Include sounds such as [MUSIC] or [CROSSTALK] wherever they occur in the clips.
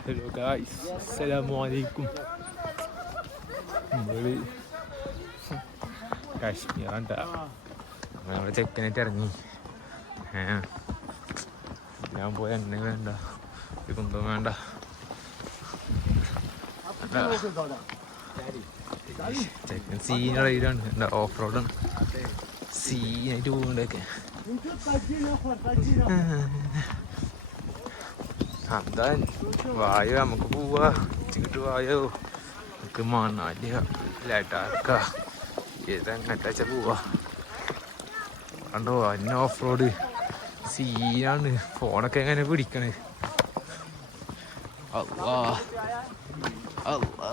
Hello guys അസ്സലാമു അലൈക്കും നമ്മൾ കാശ്മീറാണ്ട നമ്മളവിടെ ചെക്കനായിട്ട് ഇറങ്ങി. ഞാൻ പോയ എണ്ണ വേണ്ട. കുന്തം വേണ്ട. ചെക്കൻ സീനിയർ റൈഡാണ് ഓഫ് റോഡാണ് സീനായിട്ട് പോകുന്നുണ്ടൊക്കെ എന്താ വായോ നമുക്ക് പോവാ. ഉച്ചക്കിട്ട് വായോ. നമുക്ക് മണാലി ലഡാക്ക. ഏതെങ്ങട്ടാച്ച പോവാ. കണ്ടോ അന്ന ഓഫ് റോഡ് സീനാണ്. ഫോണൊക്കെ എങ്ങനെ പിടിക്കണേ? അല്ലാ അല്ലാ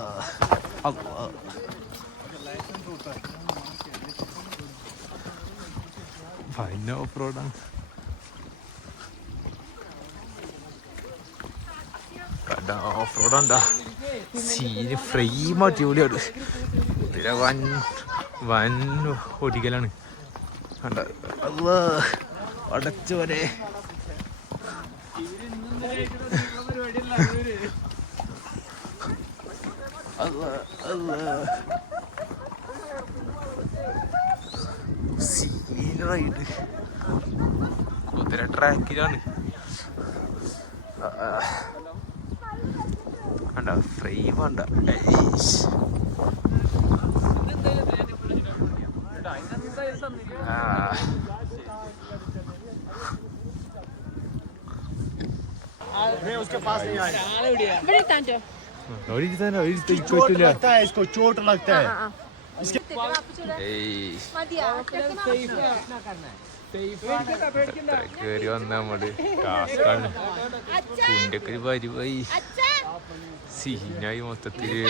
ഫൈന ഓഫ് റോഡാണ് കണ്ടാ ഓഫ് റോഡാണ്ടാ സീന് ഫ്രെയിം അടിപൊളിയാണ് ഇതിലെ വൻ വൻ ഒടിക്കലാണ് കണ്ട അല്ലാ അടച്ചോരെ അല്ലാ Allah. സീൻ റൈഡ് കുതിര ട്രാക്കിലാണ് വേണ്ട ഫ്രെയിം. ആ. ഇവിടെ എത്താന്റോ ഒരു ഇരുത്താനോ, ഒരു ഇരുത്താൻ എനിക്ക് चोट പറ്റൂല. लगता है इसको चोट लगता है ഏയ്. മതിയാ ഇത്ര കേറി വന്ന നമ്മള് കാക്കാണ് കുണ്ടൊക്കെ ഒരു പരിവായി സീനായി മൊത്തത്തില്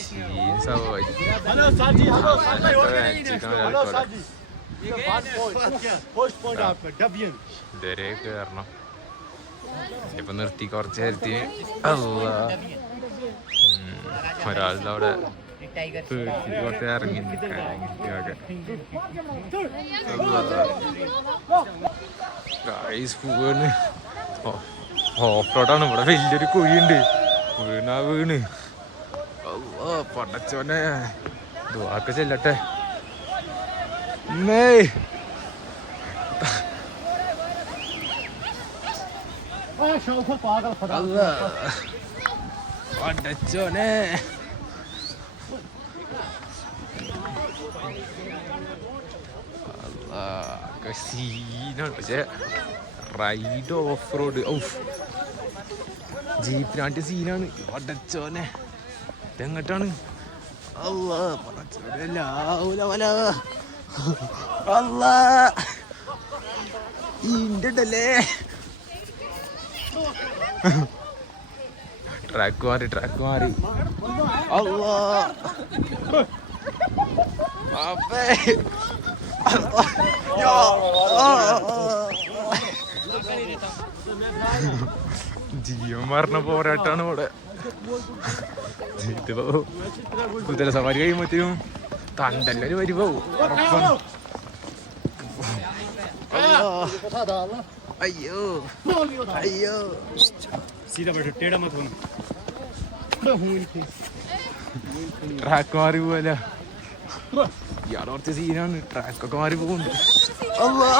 സീൻ സവായി हेलो साजी हेलो साजी हो गया चिकन हेलो वाला साजी ये बात पोस्ट पोस्ट पॉइंट आपका डबियन ഇതുവരെ കേറണം ഇപ്പൊ നിർത്തി കുറച്ച് നേരത്തിന്. ഒരാളുടെ അവിടെ കുറച്ച് ഇറങ്ങി വീണ്. ഓഫ് റോഡാണ് ഇവിടെ വലിയൊരു കുഴിയുണ്ട്. വീണാ വീണ്. പടച്ചോനെ. ചെല്ലട്ടെ. മേ പടച്ചോനെ സീനാണ് റൈഡ് ഓഫ് റോഡ് ഔഫ്. സീനാണ് പടച്ചോനെ ഇതെങ്ങട്ടാണ്? അല്ലാ ട്രാക്ക് മാറി ട്രാക്ക് മാറി. ജീവൻ മരണ പോരാട്ടാണ് ഇവിടെ. കുതിര സവാരി കഴിയുമ്പോഴത്തേക്കും തണ്ടല്ലൊരു വരുവാവും ഉറപ്പാണ്. അയ്യോ. അയ്യോ. സീതാ പക്ഷെ ടേടാ മത് ട്രാക്ക് മാറി പോലെ ഇയാളോർത്ത് സീനാണ്. ട്രാക്കൊക്കെ മാറി പോകുന്നുണ്ട് അല്ലാ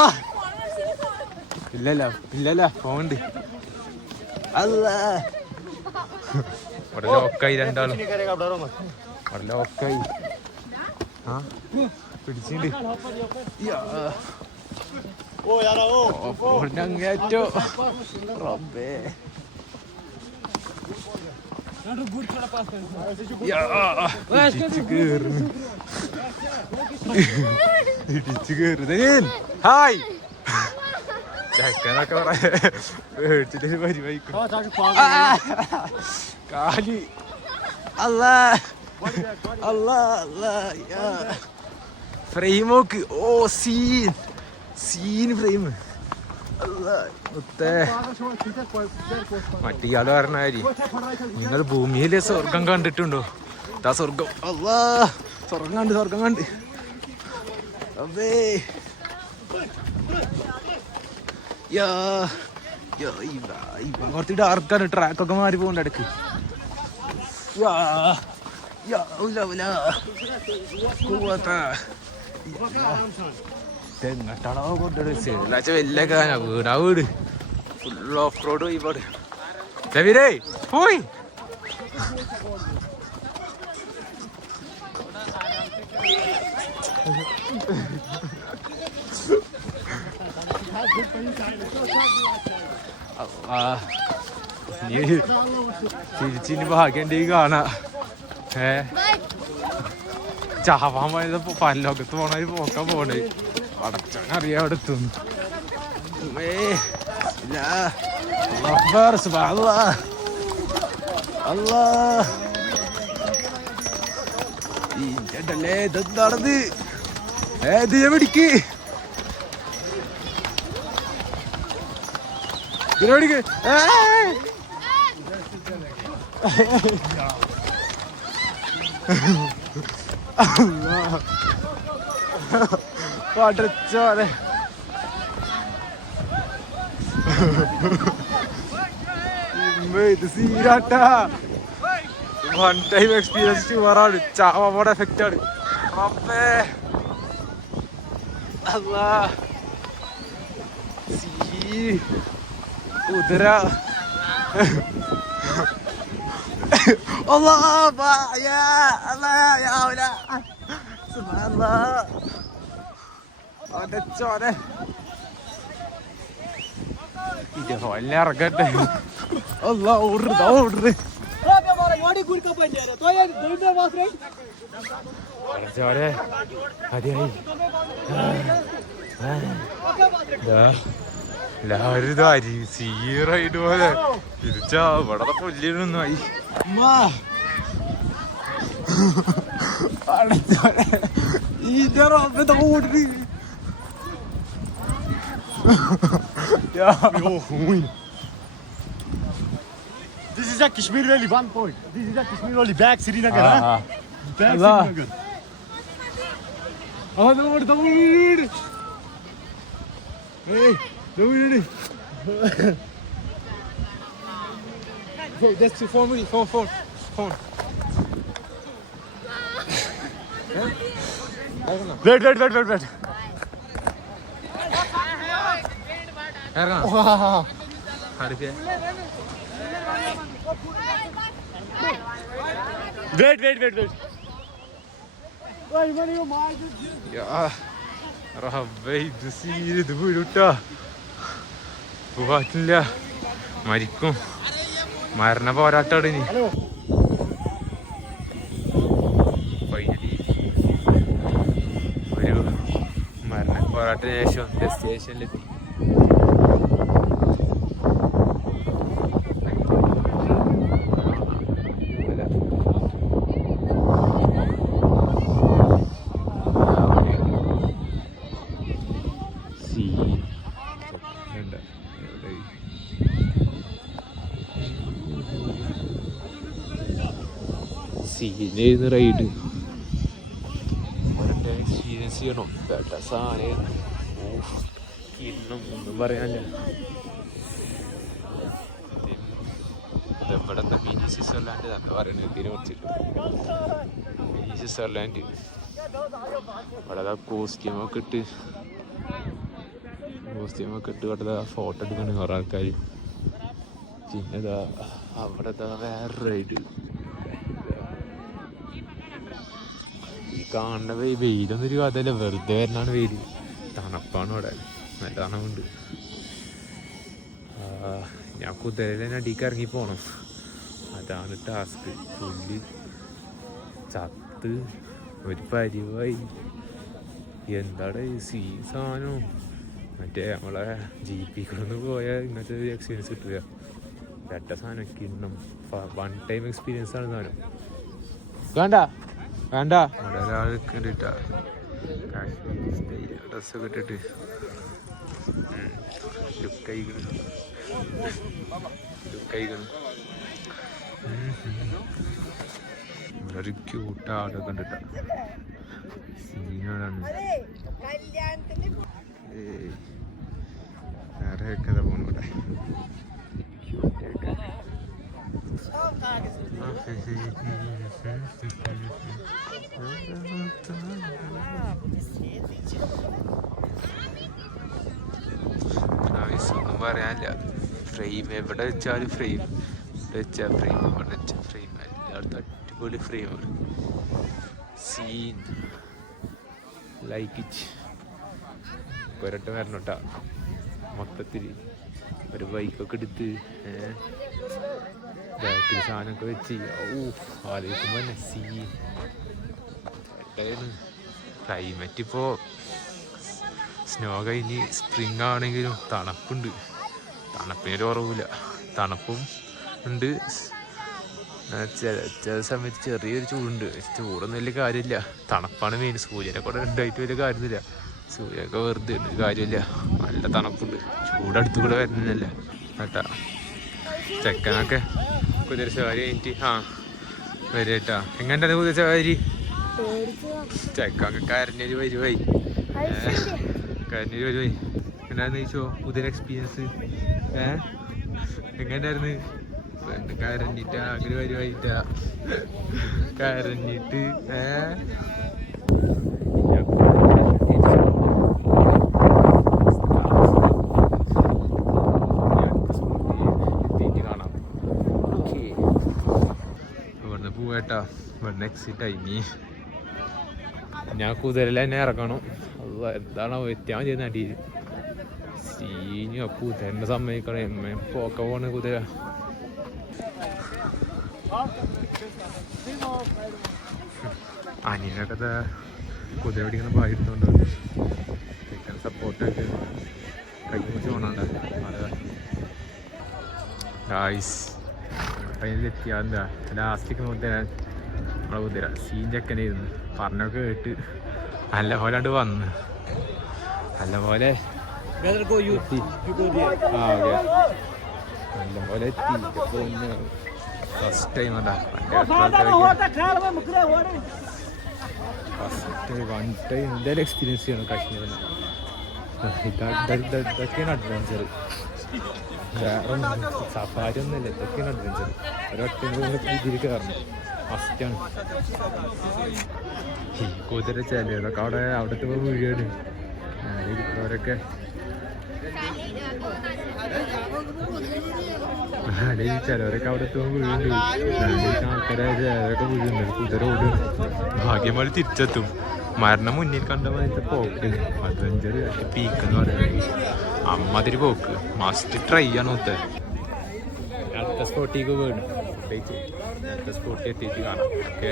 ഇല്ലല്ല ഇല്ലല്ല പോകണ്ട് അല്ല ഇവിടെ ലോക്കായി രണ്ടാളും. ഇവിടെ ലോക്കായി ആ? പിടിച്ചിട്ടുണ്ട് അങ്ങേറ്റോ റബ്ബേ. ഇടിച്ചു കയറുന്നേൻ ഹായ്. ചക്കനൊക്കെ പേടിച്ചിട്ട് പരിപാടിക്കും. കാലി. അല്ല. അല്ല അല്ല ഫ്രെയിമോക്ക് ഓ സീൻ. Scene frame. മറ്റിയാൾ പറഞ്ഞ നിങ്ങൾ ഭൂമിയിലെ സ്വർഗം കണ്ടിട്ടുണ്ടോ? ഇതാ സ്വർഗം. അല്ലാ സ്വർഗം കണ്ട് സ്വർഗം കണ്ട്. അവേ കുറച്ച് ഡാർക്കാണ് ട്രാക്കൊക്കെ മാറി പോകണ്ട ഇടയ്ക്ക് യാ. യാ ഉല ഉല കൂവത്ത തെങ്ങട്ടാണോ കൊണ്ടുവച്ച് വലിയ കാന വീടാ വീട് ഫുൾ ഓഫ് റോഡ് ഇവട് രവിരേ പോയി തിരിച്ചിനി ഭാഗ്യണ്ടി കാണാ ഏ ചാവാൻ പോയത് പല്ലോകത്ത് പോണ ഒരു പോക്ക പോണേ അടച്ചവനറിയാം അവിടെ എത്തുന്നു ഇതെന്താണത്? പിടിക്ക്. പിടിക്ക്. ഏ. പടച്ചോനെ ഇത് സീരാട്ടാ വൺ ടൈം എക്സ്പീരിയൻസ് ടൂറാണ് ചാവയുടെ എഫക്റ്റ് ആണ്. റബ്ബേ. അല്ലാ കുതിര Allah ya Allah ya Allah Subhanallah ഇത് വല്ല ഇറങ്ങട്ടെ അല്ല ഓടുന്നത് ഓടുന്നത് അടച്ചോനെ മതിയായി. എല്ലാവരും ഇത് അരി സീറായിട്ട് പോലെ ഇത് ചാവട പൊല്ലിനൊന്നായി ഇതിന്റെ [LAUGHS] Yo, ruim. This is a Kashmir really one point. This is a Kashmir really back Srinagar. Ah, huh? Back Allah. Srinagar. Ah, no, no, no, Hey, no, no, no. Four, that's two, four minutes, four, four, four. Wait, wait, wait, wait, wait. റബ്ബേ ഇത് സീര് ഇത് വീടുട്ടാ. പോകാറ്റില്ല മരിക്കും. മരണ പോരാട്ടാണ് ഇനി. ഒരു മരണ പോരാട്ടത്തിന് ശേഷം ഡെസ്റ്റിനേഷനിലെത്തി സീനായിരുന്നു റൈഡ്. എക്സ്പീരിയൻസ് ചെയ്യണം. കേട്ട സാധനം. ഒന്നും പറയാനില്ല. ഇവിടെ എന്താ മിനി സ്വിറ്റ്സർലാൻഡ് തന്നെ പറയുന്നത് ഇതിനെ കുറിച്ചിട്ട് മിനി സ്വിറ്റ്സർലാൻഡ്. ഇവിടെ കോസ്റ്റ്യൂമൊക്കെ ഇട്ട്. കോസ്റ്റ്യൂമൊക്കെ ഇട്ട് ഇവിടെ ഫോട്ടോ എടുക്കണ കുറേ ആൾക്കാർ പിന്നെ അവിടെ വേറെ റൈഡ്. ഈ കാണുന്ന വെയി വെയിലൊന്നും ഒരു കഥയില്ല. വെറുതെ വരുന്നതാണ് വെയിൽ തണുപ്പാണ് ഇവിടെ നല്ല തണുപ്പുണ്ട്. ഞാൻ കുതിരയിലെ അടിക്ക് ഇറങ്ങി പോണം. അതാണ് ടാസ്ക് പുല്ല് ചത്ത് ഒരു പരിവായി. എന്താണ് ഈ സീ സാധനം? മറ്റേ നമ്മളെ ജി പി കൂടെ പോയാൽ ഇങ്ങനത്തെ ഒരു എക്സ്പീരിയൻസ് കിട്ടുക. രണ്ട സാധനം കിണ്ണം വൺ ടൈം എക്സ്പീരിയൻസ് ആണ് സാധനം. വേണ്ട. വേണ്ട. അവിടെ ഒരാൾ കണ്ടിട്ടാ കാശ്മീരി സ്റ്റൈൽ ഡ്രസ്സൊക്കെ ഇട്ടിട്ട്. ലുക്ക് അയക്കണം ലുക്ക് അയക്കണം ഒരു ക്യൂട്ട് ആടൊക്കെ ഉണ്ട് കേട്ടോ സീനാണ് ആരെയൊക്കെ പോണു ഇവിടെ. ക്യൂട്ടൊക്കെ ഒന്നും പറയാനില്ല. ഫ്രെയിം എവിടെ വെച്ചാലും ഫ്രെയിം ഇവിടെ വെച്ചാൽ ഫ്രെയിം ഇവിടെ വെച്ചാൽ ഫ്രെയിം എല്ലായിടത്തും അടിപൊളി ഫ്രെയിമാണ് സീൻ ലൈക്ക് ഇറ്റ് ഒരട്ടം വരണം മൊത്തത്തിൽ ഒരു ബൈക്കൊക്കെ എടുത്ത് ബാക്കിൽ സാധനമൊക്കെ വെച്ച്. ഓ ആലോചിക്കുമ്പോൾ തന്നെ സീ. ക്ലൈമറ്റ് ഇപ്പോൾ സ്നോ കഴിഞ്ഞ് സ്പ്രിങ് ആണെങ്കിലും തണുപ്പുണ്ട്. തണുപ്പിനൊരു കുറവില്ല. തണുപ്പും ഉണ്ട്. ചില ചില സമയത്ത് ചെറിയൊരു ചൂടുണ്ട്. ചൂടൊന്നും വലിയ കാര്യമില്ല. തണുപ്പാണ് മെയിൻ സൂര്യനെ കൂടെ ഉണ്ടായിട്ട് വലിയ കാര്യമില്ല സൂര്യനൊക്കെ വെറുതെ ഉണ്ട്. കാര്യമില്ല. നല്ല തണുപ്പുണ്ട്. ചൂടടുത്ത് കൂടെ വരുന്നില്ല കേട്ടാ. ചെക്കനൊക്കെ കുതിര സവാരി കഴിഞ്ഞിട്ട് ആ വരേട്ടാ എങ്ങനെ കുതിര സവാരി? ചെക്കൊക്കെ കരഞ്ഞൊരു വരുവായി. കരഞ്ഞൊരു വരുവായി. എന്നാന്ന് ചോദിച്ചോ പുതിയൊരു എക്സ്പീരിയൻസ് ഏ എങ്ങനെയായിരുന്നു? കരഞ്ഞിട്ട് അങ്ങനെ വരുവായിട്ടാ. കരഞ്ഞിട്ട് ഏ കാണാം ഓക്കേ പോവേട്ടാ ഇവിടുന്ന് എക്സിറ്റ് ആയി ഞാൻ കുതിരയിൽ തന്നെ ഇറക്കണം അള്ളാ, എന്താണോ എത്തിയാൻ ചെയ്യുന്ന അടിയിൽ സീനു കുതിരനെ സമ്മതിക്കണേ. എമ്മ പോക്ക പോണ കുതിര. അനിയനൊക്കെ ദാ കുതിര പിടിക്കുന്ന പായിരുന്നുണ്ട് സപ്പോർട്ടൊക്കെ കൈ വെച്ച് പോണണ്ട. അതെ. ഗായ്സ് ട്രെയിനിലെത്തിയാ എന്താ? ലാസ്റ്റിക്ക് മുതൽ നമ്മളെ കുതിര സീൻ ചെക്കനായിരുന്നു പറഞ്ഞൊക്കെ കേട്ട് നല്ല പോലെ അങ്ങട് വന്ന്. നല്ല പോലെ. എത്തി. ആ ഓക്കെ. നല്ല പോലെ എത്തി ഫസ്റ്റ് ടൈം അതാ. ഫസ്റ്റ് വൺ ടൈം എന്തായാലും എക്സ്പീരിയൻസ് ചെയ്യണം കാശ്മീരിൽ ഇതൊക്കെയാണ് അഡ്വഞ്ചർ സഫാരി ഒന്നുമില്ല ഇതൊക്കെയാണ് അഡ്വഞ്ചർ ഒരൊറ്റ കയറണം ഫസ്റ്റാണ് കുതിര ചേലൊക്കെ അവിടെ അവിടുത്തെ വീഴാണ് ഇരിക്കുന്നവരൊക്കെ. അതെ ചിലവരൊക്കെ അവിടെ വീഴുന്നുണ്ട് ആൾക്കാരെ ചിലരൊക്കെ വീഴുന്നുണ്ട് കുതിര ഓടും. ഭാഗ്യം പോലെ തിരിച്ചെത്തും. മരണം മുന്നിൽ കണ്ട പോലത്തെ പോക്ക്. അഡ്വഞ്ചർ പീക്ക് എന്ന് പറയുന്നത്. അമ്മതിരി പോക്ക്. മസ്റ്റ് ട്രൈ ആണ് ഒത്ത് അടുത്ത സ്പോട്ടിലേക്ക് വീണ്. അടുത്ത സ്പോട്ടിൽ എത്തിയിട്ട് കാണാം. ഓക്കെ